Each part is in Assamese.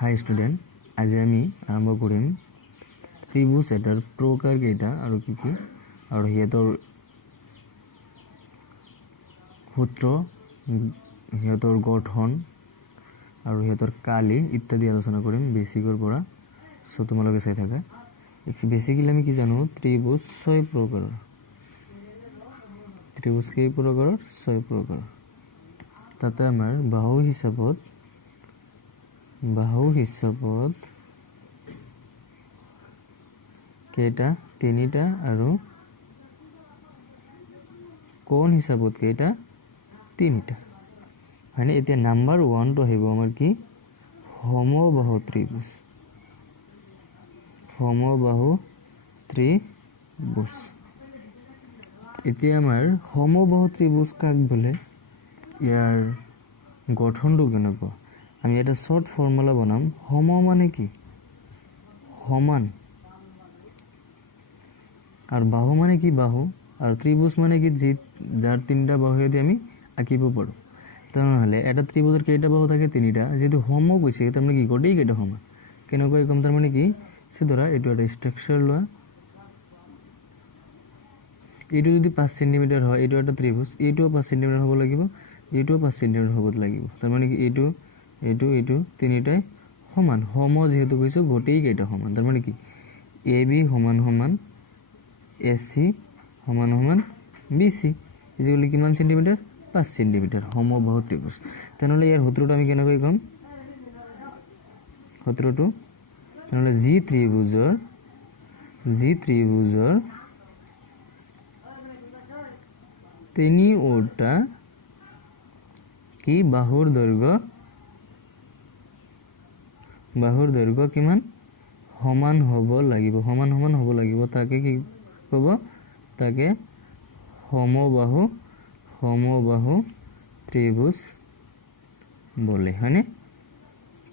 হাই স্টুডেন্ট, আজি আমি আৰম্ভ কৰিম ত্ৰিভুজ এটাৰ প্ৰকাৰ কেইটা আৰু কি কি আৰু সিহঁতৰ সূত্ৰ, সিহঁতৰ গঠন আৰু সিহঁতৰ কালি ইত্যাদি আলোচনা কৰিম বেসিকৰ পৰা। সো তোমালোকে চাই থাকা। বেসিক্যালি আমি কি জানো, ত্ৰিভুজ 6 প্ৰকাৰৰ। ত্ৰিভুজ কেই প্ৰকাৰৰ? 6 প্ৰকাৰৰ। তাতে আমাৰ বাহু হিচাপত কেইটা? 3টা আৰু কোণ হিচাপত কেইটা? 3টা। হয়নে? এতিয়া নাম্বাৰ 1 তো আহিব আমাৰ কি? সমবাহু ত্ৰিভুজ। সমবাহু ত্ৰিভুজ। এতিয়া আমাৰ সমবাহু ত্ৰিভুজ কাক বোলে? ইয়াৰ গঠনটো কেনেকুৱা? আমি এটা শর্ট ফর্মুলা বনাম। সম মানে কি? সমান। আর বাহু মানে কি? বাহু। আর ত্রিভুজ মানে কি? যার 3টা বাহু দিয়ে আমি আঁকিব পাৰো। তাহলে এটা ত্রিভুজের কেইটা বাহু থাকে? 3টা। যেহেতু সম কৈছে তার মানে কি গোটেই কেইটা সমান। কেনেকৈ কম? তার মানে কি? সে ধৰা এইটো এটা স্ট্ৰাকচাৰ লোৱা। এইটো যদি 5 সেন্টিমিটার হয়, এইটো একটা ত্রিভুজ, এইটোও 5 সেন্টিমিটার হ'ব লাগিব, এইটোও 5 সেন্টিমিটার হ'ব লাগিব। তার মানে কি এইটো 3টাই সমান। সম যেহেতু কৈছো গোটেই কেইটা সমান। তার মানে কি এ বি সমান সমান এ সি সমান সমান বি সি ইজিকলি কিমান সেন্টিমিটার? 5 সেন্টিমিটার। সমবাহু ত্রিভুজ। তাহলে ইয়াৰ সূত্ৰটো আমি কেনেকৈ কম? সূত্ৰটো তাহলে জি ত্ৰিভুজৰ তিনিওটা কি বাহুৰ দৈৰ্ঘ্য কিমান? সমান হ'ব লাগিব। সমান হ'ব লাগিব। তাকে কি ক'ব? তাকে সমবাহু ত্ৰিভুজ বলে। হয়নে?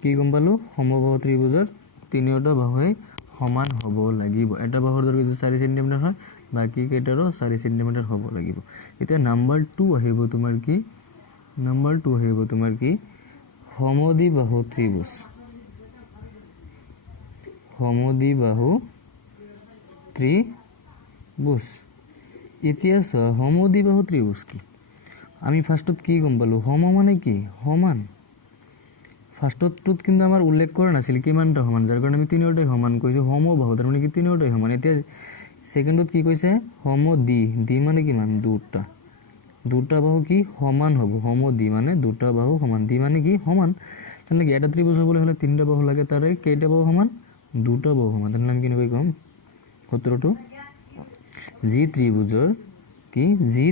কি গম পালো? সমবাহু ত্ৰিভুজৰ তিনিওটা বাহুৱে সমান হ'ব লাগিব। এটা বাহুৰ দৈৰ্ঘ্য 4 সেন্টিমিটাৰ হয়, বাকি কেইটাৰো 4 সেন্টিমিটাৰ হ'ব লাগিব। এতিয়া নাম্বাৰ 2 আহিব তোমাৰ কি? সমদ্বিবাহু ত্ৰিভুজ। সমদ্বিবাহু ত্ৰিভুজ। এতিয়া সমদ্বিবাহু ত্ৰিভুজ কি? আমি ফাৰ্স্টত কি গম পালো? সম মানে কি? সমান। ফাৰ্স্টতটোত কিন্তু আমাৰ উল্লেখ কৰা নাছিল কিমানটা সমান, যাৰ কাৰণে আমি তিনিওটাই সমান কৈছো। সমবাহু তাৰ মানে কি? তিনিওটাই সমান। এতিয়া সেকেন্ডত কি কৈছে? সমদ্বি। দ্বি মানে কিমান? দুটা বাহু কি? সমান হ'ব। সমদ্বি মানে দুটা বাহু সমান। দ্বি মানে কি? সমান। তাহলে কি এটা ত্রিভুজ হ'বলৈ হলে 3টা বাহু লাগে, তাৰে কেইটা বাহু সমান? 2টা বাহু সমান। তাহলে আমি কেনেকৈ কম সূত্ৰটো? জি ত্ৰিভুজৰ কি? জি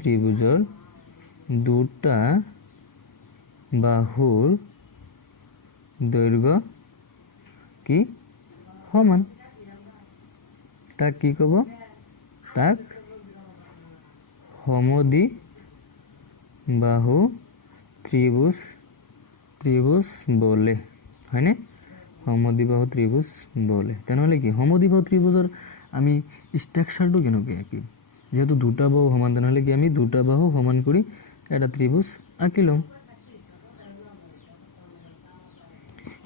ত্ৰিভুজৰ দুটা বাহুৰ দৈৰ্ঘ্য কি? সমান। তাক কি ক'ব? তাক সমদ্বিবাহু ত্ৰিভুজ বলে। হয়নে? সমদ্বিবাহু ত্ৰিভুজ বলে। তেনেহলে কি সমদ্বিবাহু ত্ৰিভুজৰ আমি স্ট্ৰাকচাৰটো কেনেকৈ আঁকিম? যেহেতু দুটা বাহু সমান, তেনেহলে কি আমি দুটা বাহু সমান কৰি এটা ত্রিভুজ আঁকি লম।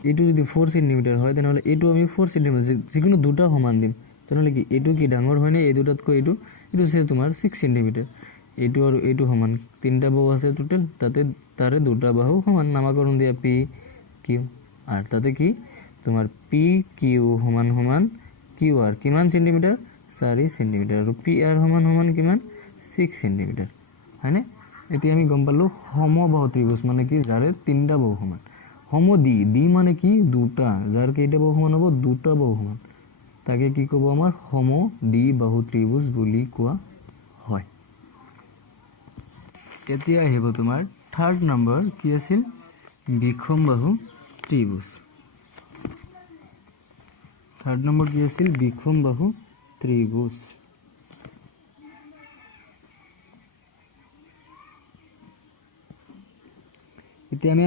এইটো যদি 4 সেন্টিমিটার হয়, তেনেহলে এইটো আমি 4 সেন্টিমিটার, যিকোনো দুটা সমান দিম। তেনেহলে কি এইটো কি ডাঙৰ হয় নে? এই দুটাতকৈ এইটো আছে তোমাৰ 6 সেন্টিমিটাৰ। এইটো আৰু এইটো সমান। 3টা বাহু আছে টোটাল, তাৰে দুটা বাহু সমান। নামাকৰণ দিয়া পি কিউ। আর তাতে কি তোমার পি কিউ সমান সমান কিউ আর কিমান সেন্টিমিটার? 4 সেন্টিমিটার। আৰু পি আৰ সমান সমান কিমান? 6 সেন্টিমিটাৰ। হয়নে? এতিয়া আমি গম পালো সমবাহু ত্ৰিভুজ মানে কি? যাৰে 3টা বাহু সমান। সমদ্বি। দ্বি মানে কি? দুটা। যাৰ কেইটা বাহু সমান হ'ব? 2টা বাহু সমান। তাকে কি ক'ব? আমাৰ সমদ্বিবাহু ত্ৰিভুজ বুলি কোৱা হয়। এতিয়া আহিব তোমাৰ 3rd নম্বৰ। কি আছিল? বিষমবাহু ত্ৰিভুজ। 3rd নম্বৰ কি আছিল? বিষমবাহু ত্রিভুজ। এতিয়া আমি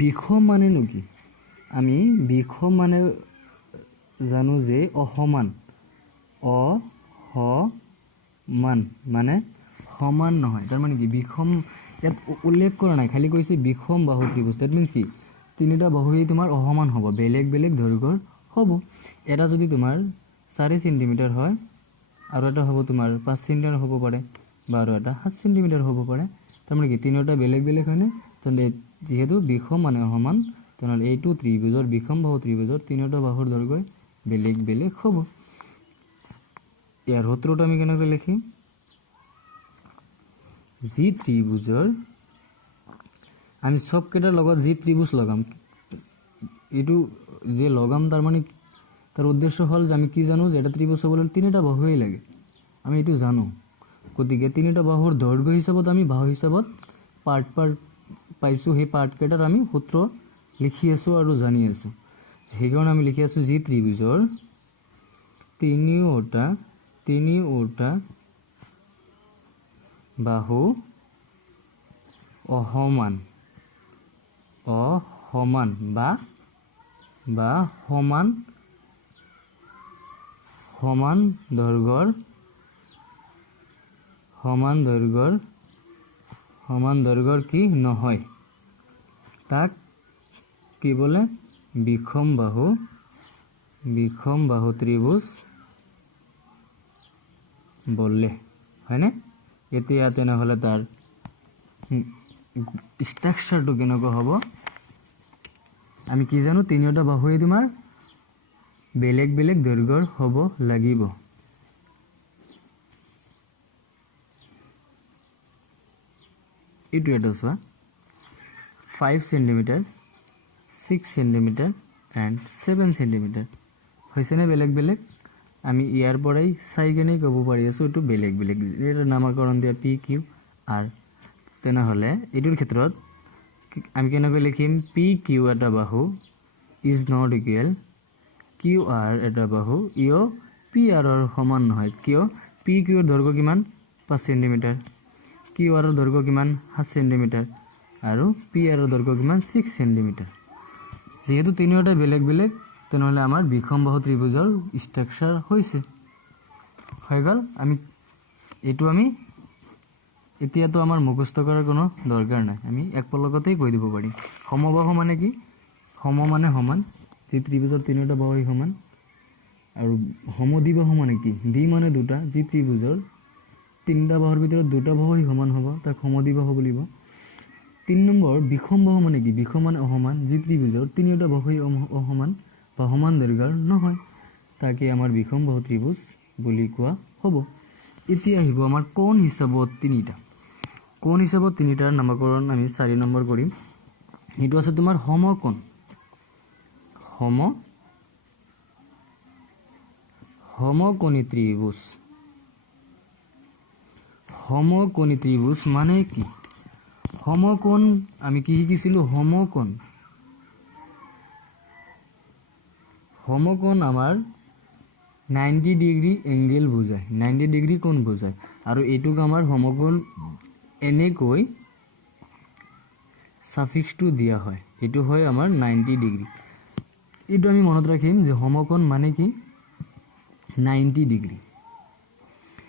বিষম মানে কি? আমি বিষম মানে জানো যে অসমান। অসমান মানে সমান নহয়। তার মানে কি? বিষম ইয়াত উল্লেখ কৰা নাই, খালি কৈছে বিষম বাহু ত্ৰিভুজ। দ্যাট মিনছ কি তিনিটা বাহুৱেই তোমাৰ অসমান হ'ব, বেলেগ বেলেগ দৈৰ্ঘ্যৰ হ'ব। এটা যদি তোমাৰ 4 সেণ্টিমিটাৰ হয় আৰু এটা হ'ব তোমাৰ 5 সেণ্টিমিটাৰ হ'ব পাৰে, বা আৰু এটা 7 সেণ্টিমিটাৰ হ'ব পাৰে। তাৰমানে কি তিনিটা বেলেগ বেলেগ হয়নে? তেন্তে যিহেতু বিষম মানে অসমান, তেনেহ'লে এইটো ত্ৰিভুজৰ বিষম বাহু ত্ৰিভুজৰ তিনিটা বাহুৰ দৈৰ্ঘ্য বেলেগ বেলেগ হ'ব। ইয়াৰ সূত্ৰটো আমি কেনেকৈ লিখিম? যি ত্ৰিভুজৰ আমি সবকেইটাৰ লগত যি ত্ৰিভুজ লগাম, এইটো যে লগাম তাৰমানে তাৰ উদ্দেশ্য হ'ল যে আমি কি জানো যে এটা ত্ৰিভুজ হ'বলৈ তিনিটা বাহুৱেই লাগে, আমি এইটো জানো। গতিকে তিনিটা বাহুৰ দৈৰ্ঘ্য হিচাপত আমি বাহু হিচাপত পাৰ্ট পাইছোঁ, সেই পাৰ্টকেইটাৰ আমি সূত্ৰ লিখি আছোঁ আৰু জানি আছোঁ। সেইকাৰণে আমি লিখি আছোঁ যি ত্ৰিভুজৰ তিনিওটা বাহু অসমান বা সমান দৈৰ্ঘ্যৰ কি নহয়, তাক কি বোলে? বিষম বাহু ত্ৰিভুজ বলে, হয়নে? এতিয়া তেনেহ'লে তাৰ ষ্ট্ৰাকচাৰটো কেনেকুৱা হ'ব? আমি কি জানো তিনিওটা বাহুৱে তোমাৰ বেলেগ বেলেগ দৈৰ্ঘ্যৰ হ'ব লাগিব। এইটো এটা চোৱা 5 সেণ্টিমিটাৰ, 6 সেণ্টিমিটাৰ এণ্ড 7 সেণ্টিমিটাৰ হৈছেনে বেলেগ বেলেগ? আমি ইয়াৰ পৰাই চাই কেনে ক'ব পাৰি আছোঁ এইটো বেলেগ বেলেগ। এইটো নামাকৰণ দিয়া পি কিউ আৰ। তেনেহ'লে এইটোৰ ক্ষেত্ৰত আমি কেনেকৈ লিখিম? পি কিউ এটা বাহু is not equal Q R এটা বাহু ইও পি আৰৰ সমান নহয়। কিয়? পি কিউৰ দৈৰ্ঘ্য কিমান? 5 সেণ্টিমিটাৰ, কিউ আৰৰ দৈৰ্ঘ্য কিমান? 7 সেণ্টিমিটাৰ আৰু পি আৰৰ দৈৰ্ঘ্য কিমান? 6 সেণ্টিমিটাৰ। যিহেতু তিনিওটা বেলেগ বেলেগ, তেনেহ'লে আমাৰ বিষম বাহু ত্ৰিভুজৰ ষ্ট্ৰাকচাৰ হৈছে, হৈ গ'ল। এইটো আমি এতিয়াতো আমাৰ মুখস্থ কৰাৰ কোনো দৰকাৰ নাই, আমি এক পলকতেই কৈ দিব পাৰিম। সমবাহু মানে কি? সম মানে সমান, যি ত্ৰিভুজৰ তিনিওটা বাহুই সমান। আৰু সমদ্বিবাহু মানে কি? দ্বি মানে দুটা, যি ত্ৰিভুজৰ তিনিটা বাহুৰ ভিতৰত দুটা বাহুই সমান হ'ব, তাক সমদ্বিবাহু বুলিব। 3 নম্বৰ বিষম বাহু মানে কি? বিষম মানে অসমান, যি ত্ৰিভুজৰ তিনিওটা বাহুই অসমান বা সমান দৈৰ্ঘ্যৰ নহয়, তাকে আমাৰ বিষম বাহু ত্ৰিভুজ বুলি কোৱা হ'ব। এতিয়া আহিব আমাৰ কোণ হিচাপত তিনিটা। কোণ হিচাপত তিনিটাৰ নামকৰণ আমি 4 নম্বৰ কৰিম। এইটো আছে তোমাৰ সমকোণ। সমকোণী ত্ৰিভুজ। সমকোণী ত্ৰিভুজ মানে কি? সমকোণ আমি কি শিকিছিলোঁ? সমকোণ আমাৰ 90 ডিগ্ৰী এংগেল বুজায়, 90 ডিগ্ৰী কোণ বুজায়। আৰু এইটোক আমাৰ সমকোণ এনেকৈ ছাফিক্সটো দিয়া হয়, এইটো হয় আমাৰ 90 ডিগ্ৰী। এইটো আমি মনত ৰাখিম যে সমকোণ মানে কি? 90 ডিগ্ৰী।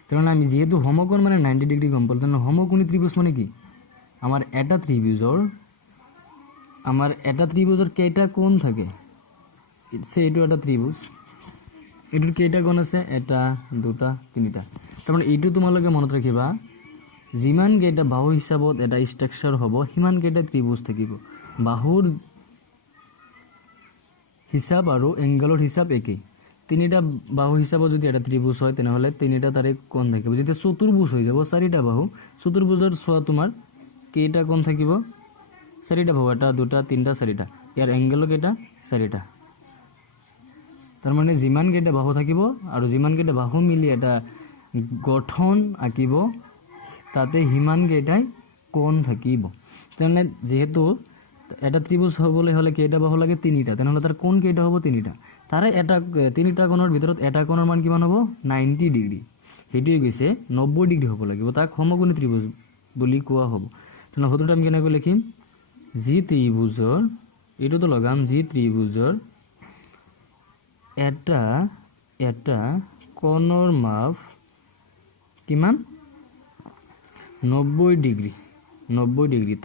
তেনেহ'লে আমি যিহেতু সমকোণ মানে 90 ডিগ্ৰী গম পালোঁ, তেনেহ'লে সমকোণী ত্ৰিভুজ মানে কি? আমাৰ এটা ত্ৰিভুজৰ কেইটা কোণ থাকে? এইটো এটা ত্ৰিভুজ, এইটোৰ কেইটা কোণ আছে? 1, 2, 3টা। তাৰমানে এইটো তোমালোকে মনত ৰাখিবা, যিমান কেইটা বাহু হিচাপত এটা ষ্ট্ৰাকচাৰ হ'ব, সিমান কেইটা ত্ৰিভুজ থাকিব। বাহুৰ হিচাপ আৰু এংগেলৰ হিচাপ একেই। তিনিটা বাহু হিচাপত যদি এটা ত্ৰিভুজ হয়, তেনেহ'লে তিনিটা তাৰে কোণ থাকিব। যেতিয়া চতুৰ্ভুজ হৈ যাব, 4টা বাহু, চতুৰ্ভুজৰ চোৱা তোমাৰ কেইটা কোণ থাকিব? 4টা বাহু, 1, 2, 3, 4টা। ইয়াৰ এংগেলো কেইটা? 4টা। তাৰমানে যিমান কেইটা বাহু থাকিব আৰু যিমান কেইটা বাহু মিলি এটা গঠন আঁকিব, তাতে সিমান কেইটাই কোণ থাকিব। তেনেহ'লে যিহেতু এটা ত্ৰিভুজ হ'বলৈ হ'লে কেইটা বাহু লাগে? 3টা। তেনেহ'লে তাৰ কোণ কেইটা হ'ব? 3টা। তাৰে তিনিটা কোণৰ ভিতৰত এটা কোণৰ মান কিমান হ'ব? 90 ডিগ্ৰী। সেইটোৱে গৈছে 90 ডিগ্ৰী হ'ব লাগিব, তাক সমকোণী ত্ৰিভুজ বুলি কোৱা হ'ব। তেনেহ'লে সূত্ৰটো আমি কেনেকৈ লিখিম? যি ত্ৰিভুজৰ, এইটোতো লগাম, যি ত্ৰিভুজৰ এটা কোণৰ মাপ কিমান? 90 ডিগ্ৰী। 90 ডিগ্ৰী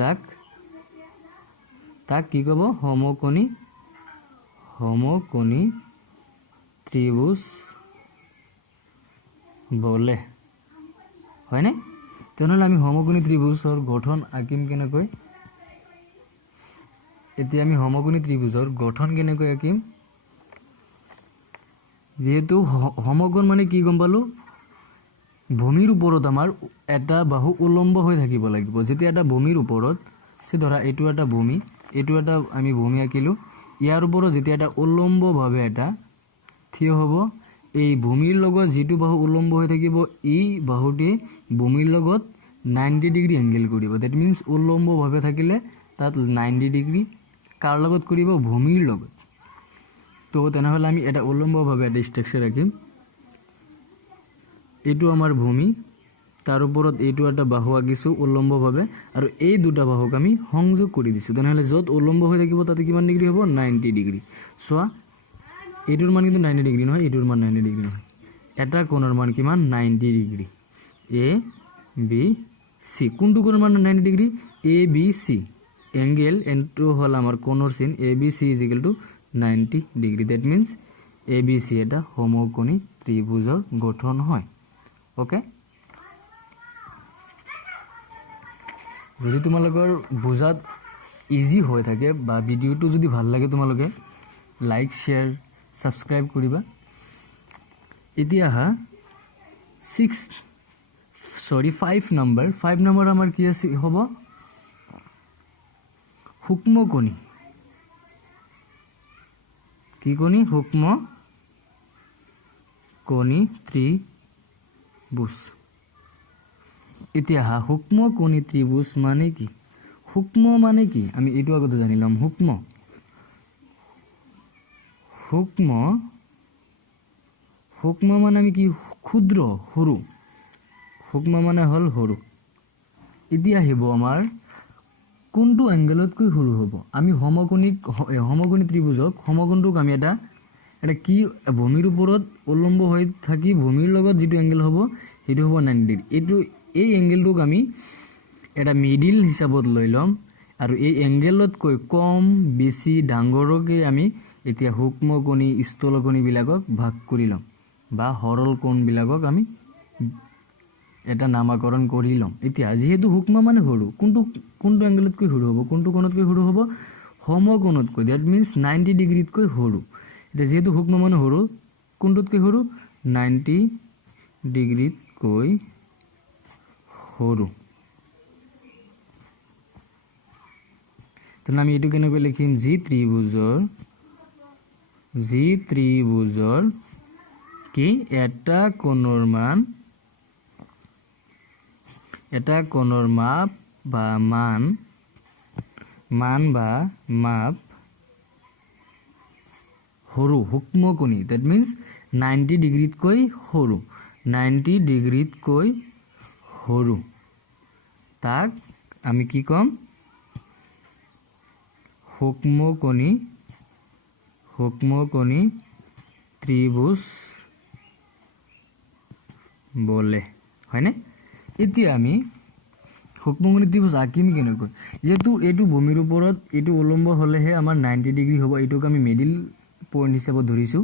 তাক কি ক'ব সমকোণী ত্ৰিভুজ বোলে হয়নে তেনেহ'লে আমি সমকোণী ত্ৰিভুজৰ গঠন আঁকিম কেনেকৈ এতিয়া আমি সমকোণী ত্ৰিভুজৰ গঠন কেনেকৈ আঁকিম যেহেতু সমকোণ মানে কি গম পালো ভূমিৰ ওপৰত আমাৰ এটা বাহু উলম্ব হৈ থাকিব লাগিব যেতিয়া এটা ভূমিৰ ওপৰত সে ধৰা এইটো এটা ভূমি এইটো এটা আমি ভূমি আঁকিলো ইয়াৰ ওপৰত যেতিয়া এটা উলম্বভাৱে এটা থিয় হ'ব এই ভূমিৰ লগত যেটো বাহু উলম্ব হৈ থাকিব এই বাহুটি ভূমিৰ লগত 90 ডিগ্ৰী এংগেল কৰিব দ্যাট মিন্স উলম্বভাৱে থাকিলে তাত 90 ডিগ্ৰী কাৰ লগত কৰিব ভূমিৰ লগত তো তেনেহ'লে আমি এটা উলম্বভাৱে এটা ষ্ট্ৰাকচাৰ আঁকিম এইটো আমাৰ ভূমি তাৰ ওপৰত এইটো এটা বাহু আঁকিছো উলম্বভাৱে আৰু এই দুটা বাহুক আমি সংযোগ কৰি দিছো তেনেহ'লে যত উলম্ব হৈ থাকিব তাতে কিমান ডিগ্ৰী হ'ব 90 ডিগ্ৰী সোৱা এইটোৰ মান কিন্তু 90 ডিগ্ৰী নহয় এইটোৰ মান 90 ডিগ্ৰী নহয় এটা কোণৰ মান কিমান 90 ডিগ্ৰী এ বি সি কোনটো কোণৰ মান 90 degree A B C angle এন্টো হল আমাৰ কোণৰ চিন A B C is equal to 90 degree that means A B C এটা সমকোণী ত্ৰিভুজৰ গঠন হয় ওকে যদি তোমালোকৰ বুজাত ইজি হৈ থাকে বা ভিডিওটো যদি ভাল লাগে তোমালোকে লাইক শেয়াৰ সাবস্ক্ৰাইব কৰিবা এতিয়া হা 5 নম্বৰ আমাৰ কি আছে হ'ব সূক্ষ্ম কোণী কি কোণী সূক্ষ্ম কোণী ত্ৰিভুজ এতিয়া হা সূক্ষ্ম কোণী ত্ৰিভুজ মানে কি সূক্ষ্ম মানে কি আমি এইটো আগতে জানিলাম সূক্ষ্ম মানে আমি কি ক্ষুদ্ৰ সৰু সূক্ষ্ম মানে হল সৰু এতিয়া আহিব আমাৰ কোনটো এংগেলত কৈ সৰু হ'ব আমি সমকোণী ত্ৰিভুজক সমকোণটোক আমি এটা কি ভূমিৰ ওপৰত উলম্ব হৈ থাকি ভূমিৰ লগত যেটো এংগেল হ'ব হেতু হ'ব 90 ডিগ্ৰী এই এংগেলটোক আমি এটা মিডিল হিচাপত লৈ লম আৰু এই এংগেলত কৈ কম বেছি ডাঙৰকে আমি এতিয়া সূক্ষ্ম কোণী স্থূল কোণী বিলাকক ভাগ কৰি লম বা সৰল কোণ বিলাকক আমি এটা নামকৰণ কৰি লম এতিয়া যেহেতু সূক্ষ্ম মানে সৰু কোনটো এংগেলত কৈ সৰু হ'ব কোনটো কোণত কৈ সৰু হ'ব সমকোণত কৈ দ্যাট মিন্স 90 ডিগ্ৰীত কৈ সৰু এতিয়া যেহেতু সূক্ষ্ম মানে সৰু কোনটোত কৈ সৰু 90 ডিগ্ৰীত কৈ সৰু তেনে আমি এটো কেনেকৈ লিখিম জি ত্ৰিভুজৰ কি এটা কোণৰ মাপ বা মাপ সৰু সূক্ষ্ম কোণী দ্যাট মিন্স 90 ডিগ্ৰীত কৈ সৰু তাক আমি কি কম সূক্ষ্ম কোণী ত্ৰিভুজ বলে হয়নে এতিয়া আমি সূক্ষ্ম কোণী ত্ৰিভুজ আঁকিম কেনেকৈ যেহেতু এইটো ভূমিৰ ওপৰত এইটো উলম্ব হলেহে আমাৰ 90 ডিগ্ৰী হ'ব এইটোক আমি মিডিল পইণ্ট হিচাপত ধৰিছো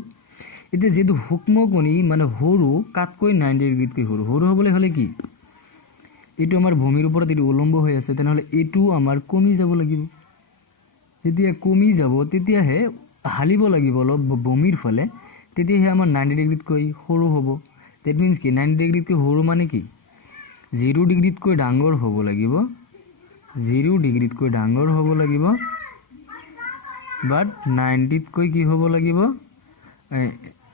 এতিয়া যেহেতু সূক্ষ্ম কোণী মানে সৰু কাতকৈ 90 ডিগ্ৰীত কৈ সৰু হ'বলৈ হলে কি এইটো আমাৰ ভূমিৰ ওপৰত এইটো উলম্ব হৈ আছে তেনেহলে এইটো আমাৰ কমি যাব লাগিব যেতিয়া কমি যাব তেতিয়াহে হালিব লাগিব অলপ ভূমিৰ ফালে তেতিয়াহে আমাৰ 90 ডিগ্ৰীত কৈ সৰু হ'ব দ্যাট মিন্স কি 90 ডিগ্ৰীত কৈ সৰু মানে কি 0 ডিগ্ৰীত কৈ ডাঙৰ হ'ব লাগিব 0 ডিগ্ৰীত কৈ ডাঙৰ হ'ব লাগিব বাট 90 ত কৈ কি হ'ব লাগিব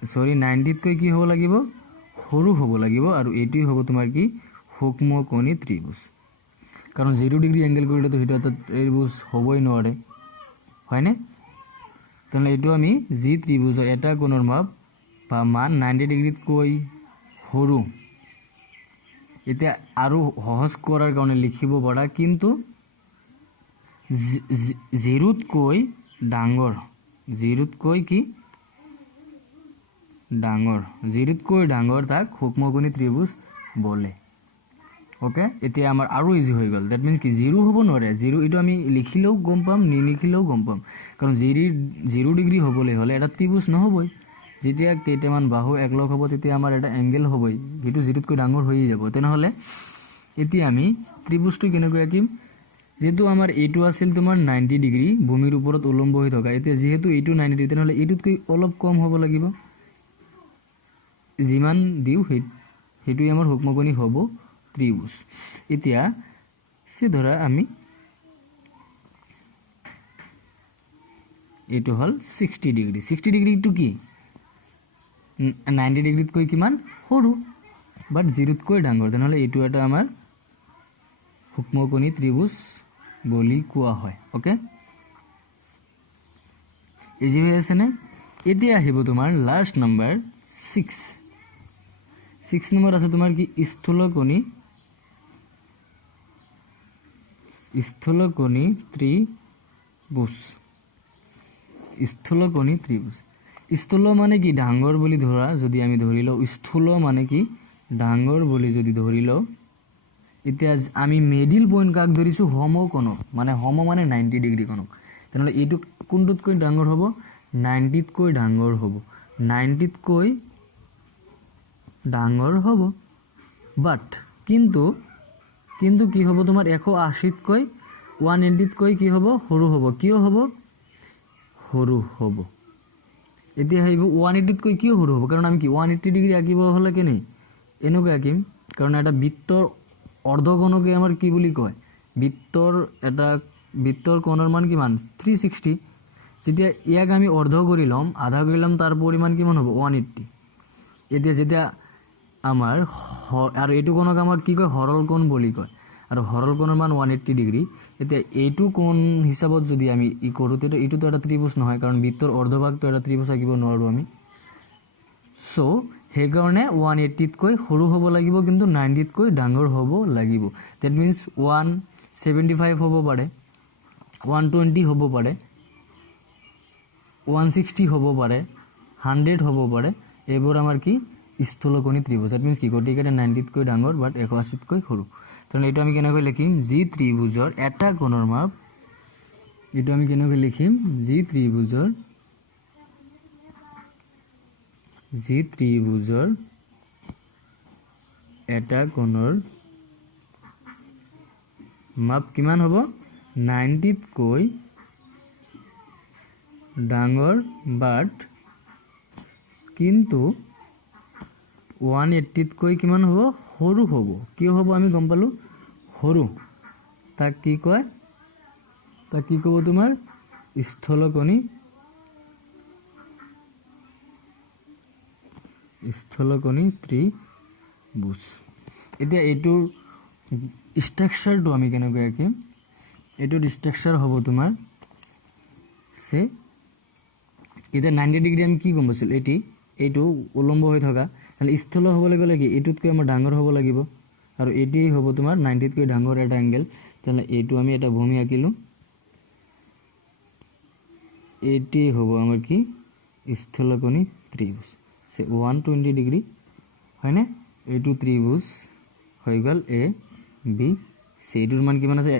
90 ত কৈ কি হ'ব লাগিব সৰু হ'ব লাগিব আৰু এইটোই হ'ব তোমাৰ কি সূক্ষ্ম কোণী ত্ৰিভুজ কাৰণ 0 ডিগ্ৰী এংগেল কৰিলে তো এটা ত্ৰিভুজ হ'বই নোৱাৰে হয়নে তেনে এইটো আমি জি ত্ৰিভুজৰ এটা কোণৰ মাপ বা মান 90 ডিগ্ৰীত কৈ সৰু এতিয়া আৰু সহজ কৰাৰ কাৰণে লিখিব পাৰা কিন্তু 0 কৈ ডাঙৰ 0 কৈ কি ডাঙৰ 0 কৈ ডাঙৰ তাক সূক্ষ্ম কোণী ত্ৰিভুজ বলে ওকে এতিয়া আমাৰ আৰু ইজি হৈ গ'ল। ডেট মিনছ কি 0 হ'ব নোৱাৰে। 0 এইটো আমি লিখিলেও গম পাম, নিলিখিলেও গম পাম, কাৰণ 0 ডিগ্ৰী হ'বলৈ হ'লে এটা ত্ৰিভুজ নহ'বই। যেতিয়া কেইটামান বাহু একলগ হ'ব তেতিয়া আমাৰ এটা এংগেল হ'বই, সেইটো 0তকৈ ডাঙৰ হৈয়ে যাব। তেনেহ'লে এতিয়া আমি ত্ৰিভুজটো কেনেকৈ আঁকিম? যেহেতু আমাৰ এইটো আছিল তোমাৰ 90 ডিগ্ৰী ভূমিৰ ওপৰত উলম্ব হৈ থকা, এতিয়া যিহেতু এইটো 90 ডিগ্ৰী তেনেহ'লে এইটোতকৈ অলপ কম হ'ব লাগিব। যিমান দিওঁ সেইটোৱে আমাৰ সূক্ষ্মকোণী হ'ব ত্ৰিভুজ। এতিয়া ধৰা আমি এইটো হ'ল 60 ডিগ্ৰী। 60 ডিগ্ৰীটো কি 90 ডিগ্ৰীতকৈ কিমান সৰু, বাট 0তকৈ ডাঙৰ। তেনেহ'লে এইটো এটা আমাৰ সূক্ষ্মকোণী ত্ৰিভুজ বুলি কোৱা হয়। অ'কে, ইজি হৈ আছেনে? এতিয়া আহিব তোমাৰ লাষ্ট নম্বৰ 6 নম্বৰ আছে তোমাৰ কি স্থূলকোণী ত্ৰিভুজ। স্থূলকোণী ত্ৰিভুজ, স্থূল মানে কি ডাঙৰ বুলি ধৰা, যদি আমি ধৰি লওঁ স্থূল মানে কি ডাঙৰ বুলি যদি ধৰি লওঁ, এতিয়া আমি মিডিল পইণ্ট কাক ধৰিছোঁ? সমকোণক, মানে সম মানে 90 ডিগ্ৰী কোণক। তেনেহ'লে এইটো কোনটোতকৈ ডাঙৰ হ'ব? 90তকৈ ডাঙৰ হ'ব, 90তকৈ ডাঙৰ হ'ব। বাট কিন্তু কি হ'ব তোমাৰ 180তকৈ 180তকৈ কি হ'ব? সৰু হ'ব। কিয় হ'ব সৰু হ'ব? এতিয়া আহিব 180তকৈ কিয় সৰু হ'ব? কাৰণ আমি কি 180 ডিগ্ৰী আঁকিব হ'লে কেনে এনেকৈ আঁকিম, কাৰণ এটা বৃত্তৰ অৰ্ধকোণকে আমাৰ কি বুলি কয়? বৃত্তৰ কোণৰ মান কিমান? 360। যেতিয়া ইয়াক আমি অৰ্ধ কৰি ল'ম, আধা কৰি ল'ম, তাৰ পৰিমাণ কিমান হ'ব? 180। এতিয়া যেতিয়া আমাৰ আৰু এইটো কোণক আমাৰ কি কয়? সৰল কোণ বুলি কয়, আৰু সৰল কোণৰ মান 180 ডিগ্ৰী। এতিয়া এইটো কোণ হিচাপত যদি আমি কৰোঁ, তেতিয়া এইটোতো এটা ত্ৰিভুজ নহয়, কাৰণ বৃত্তৰ অৰ্ধভাগটো এটা ত্ৰিভুজ আঁকিব নোৱাৰোঁ আমি। চ' সেইকাৰণে 180তকৈ সৰু হ'ব লাগিব, কিন্তু 90তকৈ ডাঙৰ হ'ব লাগিব। ডেট মিনছ 175 হ'ব পাৰে, 120 হ'ব পাৰে, 160 হ'ব পাৰে, 100 হ'ব পাৰে। এইবোৰ আমাৰ কি স্থূলকোণী ত্ৰিভুজ। ডেট মিনছ কি গতিকে 90তকৈ ডাঙৰ বাট 180তকৈ সৰু। তেনেহ'লে এইটো আমি কেনেকৈ লিখিম? যি ত্ৰিভুজৰ এটা কোণৰ মাপ, এইটো আমি কেনেকৈ লিখিম? যি ত্ৰিভুজৰ এটা কোণৰ মাপ কিমান হ'ব? 90তকৈ ডাঙৰ বাট কিন্তু 180তকৈ কিমান হ'ব? সৰু হ'ব। কিয় হ'ব আমি গম পালোঁ? সৰু। তাক কি কয়? তাক কি ক'ব তোমাৰ? স্থূলকোণী ত্ৰিভুজ। এতিয়া এইটোৰ ষ্ট্ৰাকচাৰটো আমি কেনেকৈ আঁকিম? এইটোৰ ষ্ট্ৰাকচাৰ হ'ব তোমাৰ এতিয়া 90 ডিগ্ৰী আমি কি গম পাইছিলোঁ? এইটো উলম্ব হৈ থকা, স্থূল হ'বলৈ গ'লে কি এইটোতকৈ আমাৰ ডাঙৰ হ'ব লাগিব, আৰু এইটোৱেই হ'ব তোমাৰ 90তকৈ ডাঙৰ এটা এংগেল। তেনেহ'লে এইটো আমি এটা ভূমি আঁকিলোঁ, এইটোৱেই হ'ব আমাৰ কি স্থূলকোণী ত্ৰিভুজ। 120 ডিগ্ৰী হয়নে? এইটো ত্ৰিভুজ হৈ গ'ল A B C। এইটোৰ মান কিমান আছে?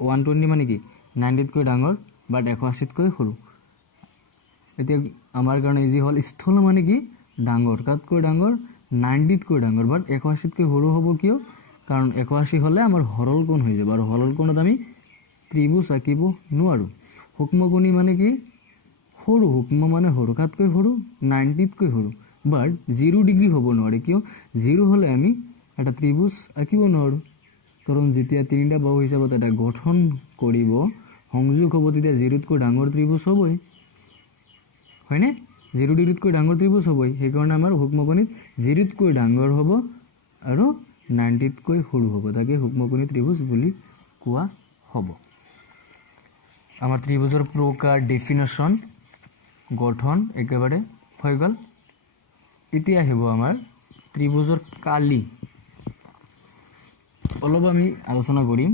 120 মানে কি 90তকৈ ডাঙৰ বাট 180তকৈ সৰু। এতিয়া আমাৰ কাৰণে ইজি হ'ল। স্থূল মানে কি ডাঙৰ, কাতকৈ ডাঙৰ? 90তকৈ ডাঙৰ বাট 180তকৈ সৰু হ'ব। কিয়? কাৰণ 180 হ'লে আমাৰ সৰল কোণ হৈ যাব, আৰু সৰল কোণত আমি ত্ৰিভুজ আঁকিব নোৱাৰোঁ। সূক্ষ্মকোণী মানে কি সৰু, সূক্ষ্ম মানে সৰু, কাতকৈ সৰু? 90তকৈ সৰু, বাট 0 ডিগ্ৰী হ'ব নোৱাৰে। কিয়? 0 হ'লে আমি এটা ত্ৰিভুজ আঁকিব নোৱাৰোঁ, কাৰণ যেতিয়া তিনিটা বাহু হিচাপত এটা গঠন কৰিব, সংযোগ হ'ব, তেতিয়া 0তকৈ ডাঙৰ ত্ৰিভুজ হ'বই, হয়নে? 0 ডিগ্ৰীতকৈ ডাঙৰ ত্ৰিভুজ হ'বই। সেইকাৰণে আমাৰ সূক্ষ্মকোণীত 0তকৈ ডাঙৰ হ'ব আৰু 90তকৈ সৰু হ'ব, তাকে সূক্ষ্মকোণী ত্ৰিভুজ বুলি কোৱা হ'ব। আমাৰ ত্ৰিভুজৰ প্ৰকাৰ, ডেফিনেশ্যন, গঠন একেবাৰে হৈ গ'ল। এতিয়া আহিব আমাৰ ত্ৰিভুজৰ কালি। অলপ আমি আলোচনা কৰিম।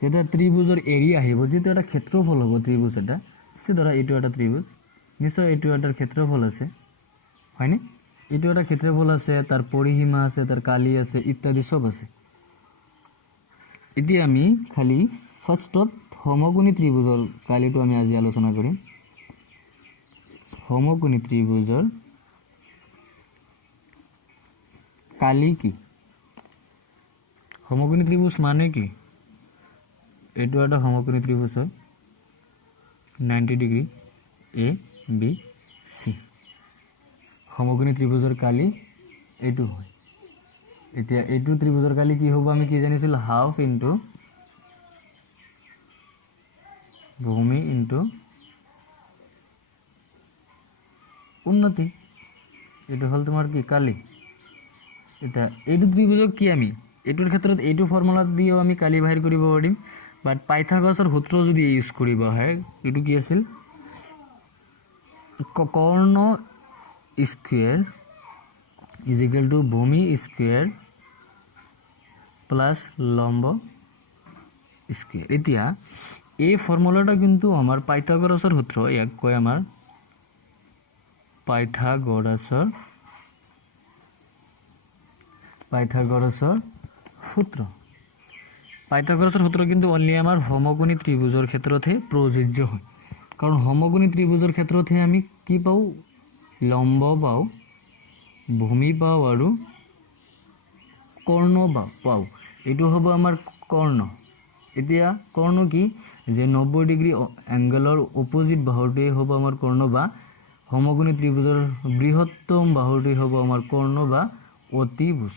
যেতিয়া ত্ৰিভুজৰ এৰিয়া আহিব, যিটো এটা ক্ষেত্ৰফল হ'ব ত্ৰিভুজ এটা, ধৰা এইটো এটা ত্ৰিভুজ, নিশ্চয় এইটো এটা ক্ষেত্ৰফল আছে, হয়নে? এইটো এটা ক্ষেত্ৰফল আছে, তাৰ পৰিসীমা আছে, তাৰ কালি আছে, ইত্যাদি চব আছে। এতিয়া আমি খালি ফাৰ্ষ্টত সমকোণী ত্ৰিভুজৰ কালিটো আমি আজি আলোচনা কৰিম। সমকোণী ত্ৰিভুজৰ কালি কি? সমকোণী ত্ৰিভুজ মানে কি? এইটো এটা সমকোণী ত্ৰিভুজ হয় 90 ডিগ্ৰী এ বি সি। সমকোণী ত্ৰিভুজৰ কালি এইটো হয়। এতিয়া এইটো ত্ৰিভুজৰ কালি কি হ'ব আমি কি জানিছিলোঁ? হাফ ইনটু ভূমি ইনটু উন্নতি। এইটো হ'ল তোমাৰ কি? কালি। এতিয়া এইটো ত্ৰিভুজক কি আমি এইটোৰ ক্ষেত্ৰত এইটো ফৰ্মুলা দিও আমি কালি বাহিৰ কৰিব পাৰিম, বাট পাইথাগোৰাছৰ সূত্ৰ যদি ইউজ কৰিব হয় এইটো কি আছিল? কৰ্ণ স্কুৱেৰ ইজ ইকুৱেল টু ভূমি স্কুৱেৰ প্লাস লম্ব স্কুৱেৰ। এতিয়া এই ফৰ্মুলাটা কিন্তু আমাৰ পাইথাগোৰাছৰ সূত্ৰ, ইয়াক কয় আমাৰ পাইথাগোৰাছৰ সূত্ৰ। পাইথাগোৰাছৰ সূত্ৰ কিন্তু অনলি আমাৰ সমকোণী ত্ৰিভুজৰ ক্ষেত্ৰতহে প্ৰযোজ্য হয়, কাৰণ সমকোণী ত্ৰিভুজৰ ক্ষেত্ৰতহে আমি কি পাওঁ? লম্ব পাওঁ, ভূমি পাওঁ আৰু কৰ্ণ পাওঁ। এইটো হ'ব আমাৰ কৰ্ণ। এতিয়া কৰ্ণ কি? যে 90 ডিগ্ৰী এংগেলৰ অপোজিট বাহুটোৱে হ'ব আমাৰ কৰ্ণ, বা সমকোণী ত্ৰিভুজৰ বৃহত্তম বাহুটোৱে হ'ব আমাৰ কৰ্ণ বা অতিভুজ।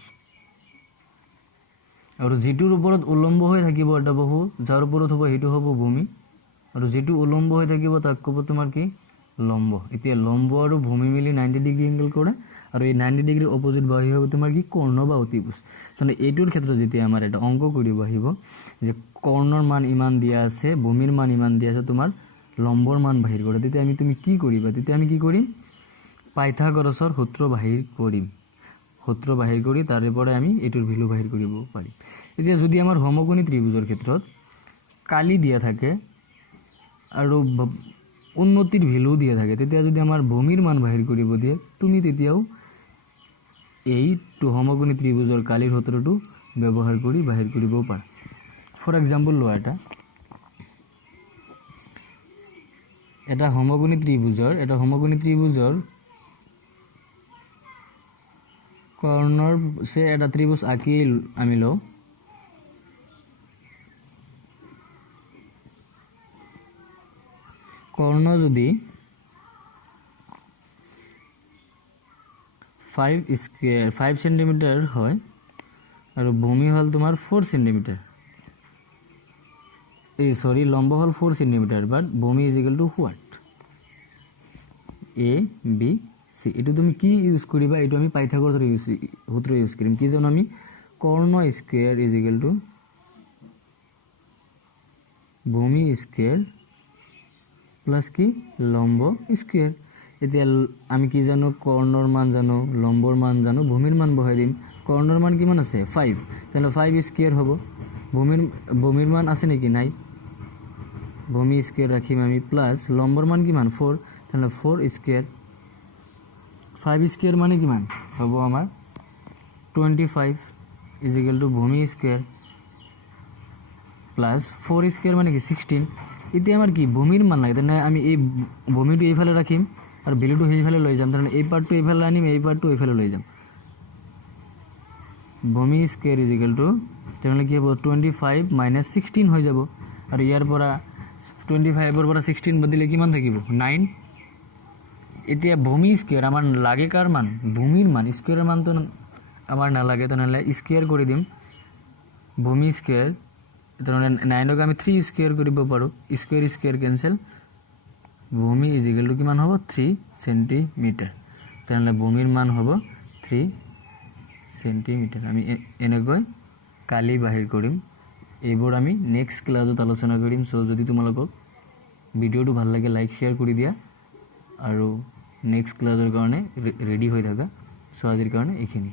আৰু যিটোৰ ওপৰত উলম্ব হৈ থাকিব এটা বাহু, যাৰ ওপৰত হ'ব সেইটো হ'ব ভূমি, আৰু যিটো উলম্ব হৈ থাকিব তাক ক'ব তোমাৰ কি? লম্ব। এতিয়া লম্ব আৰু ভূমি মিলি 90 ডিগ্ৰী এংগেল কৰে, আৰু এই 90 ডিগ্ৰী অপোজিট বাহু হ'ব তোমাৰ কি? কৰ্ণ বা অতিভুজ। তেনে এইটোৰ ক্ষেত্ৰত যেতিয়া আমাৰ এটা অংক কৰিব আহিব যে কৰ্ণৰ মান ইমান দিয়া আছে, ভূমিৰ মান ইমান দিয়া আছে, তোমাৰ লম্বৰ মান বাহিৰ কৰে, তেতিয়া তুমি কি কৰিবা? তেতিয়া আমি কি কৰিম? পাইথাগোৰাছৰ সূত্ৰ বাহিৰ কৰিম। সূত্ৰ বাহিৰ কৰি তাৰে পৰা আমি এইটোৰ ভেলু বাহিৰ কৰিব পাৰিম। এতিয়া যদি আমাৰ সমকোণী ত্ৰিভুজৰ ক্ষেত্ৰত কালি দিয়া থাকে আৰু উন্নতিৰ ভেলু দিয়া থাকে, তেতিয়া যদি আমাৰ ভূমিৰ মান বাহিৰ কৰিব দিয়ে, তুমি তেতিয়াও এইটো সমকোণী ত্ৰিভুজৰ কালিৰ সূত্ৰটো ব্যৱহাৰ কৰি বাহিৰ কৰিব পাৰা। ফৰ এক্সাম্পল লোৱা এটা সমকোণী ত্ৰিভুজৰ কৰ্ণৰ সে এটা ত্ৰিভুজ আঁকি আমি লওঁ। কৰ্ণ যদি 5 সেন্টিমিটাৰ হয় আৰু ভূমি হ'ল তোমাৰ 4 সেন্টিমিটাৰ, লম্ব হ'ল 4 সেন্টিমিটাৰ, বাট ভূমি is equal to what? A B C. এইটো তুমি কি ইউজ কৰিবা? এইটো আমি পাইথাগোৰাছৰ সূত্ৰ ইউজ কৰিম। কি জানো আমি? কৰ্ণ স্কুৱেৰ ইজ ইকুৱেল টু ভূমি স্কুৱেৰ প্লাস কি? লম্ব স্কুৱেৰ। এতিয়া আমি কি জানো? কৰ্ণৰ মান জানো, লম্বৰ মান জানো, ভূমিৰ মান বহাই দিম। কৰ্ণৰ মান কিমান আছে? 5, তাহলে 5 স্কুৱেৰ হ'ব। ভূমিৰ মান আছে নেকি? নাই। ভূমি স্কুৱেৰ ৰাখিম আমি, প্লাস লম্বৰ মান কিমান? 4, তাহলে 4 স্কুৱেৰ। 5 স্কুৱেৰ মানে কিমান হ'ব আমাৰ? 25 ইজ ইকুৱেল টু ভূমি স্কুৱেৰ প্লাস 4 স্কুৱেৰ মানে কি? 16। এতিয়া আমাৰ কি? ভূমিৰ মান লাগে, তেনে আমি এই ভূমিটো এইফালে ৰাখিম আৰু ভেলুটো সেইফালে লৈ যাম, তাৰমানে এই পাৰ্টটো এইফালে আনিম, এই পাৰ্টটো এইফালে লৈ যাম। ভূমি স্কুৱেৰ ইজ ইকুৱেল টু তেনেহ'লে কি হ'ব? 25 মাইনাছ 16 হৈ যাব, আৰু ইয়াৰ পৰা 25ৰ পৰা 16 বাদ দিলে কিমান থাকিব? 9। এতিয়া ভূমি স্কুৱেৰ আমাৰ লাগে কাৰ মান? ভূমিৰ মান। স্কুৱেৰৰ মানটো আমাৰ নালাগে, তেনেহ'লে স্কুৱেৰ কৰি দিম। ভূমি স্কুৱেৰ, তেনেহ'লে 9ক আমি 3 স্কুৱেৰ কৰিব পাৰোঁ, স্কুৱেৰ কেঞ্চেল। ভূমি ইজ ইকুৱেল টু কিমান হ'ব? 3 সেন্টিমিটাৰ। তেনেহ'লে ভূমিৰ মান হ'ব 3 সেন্টিমিটাৰ। আমি এনেকৈ কালি বাহিৰ কৰিম। এইবোৰ আমি নেক্সট ক্লাছত আলোচনা কৰিম। চ' যদি তোমালোকক ভিডিঅ'টো ভাল লাগে লাইক শ্বেয়াৰ কৰি দিয়া, আৰু নেক্সট ক্লাছৰ কাৰণে ৰেডি হৈ থাকা। চ' আজিৰ কাৰণে এইখিনি।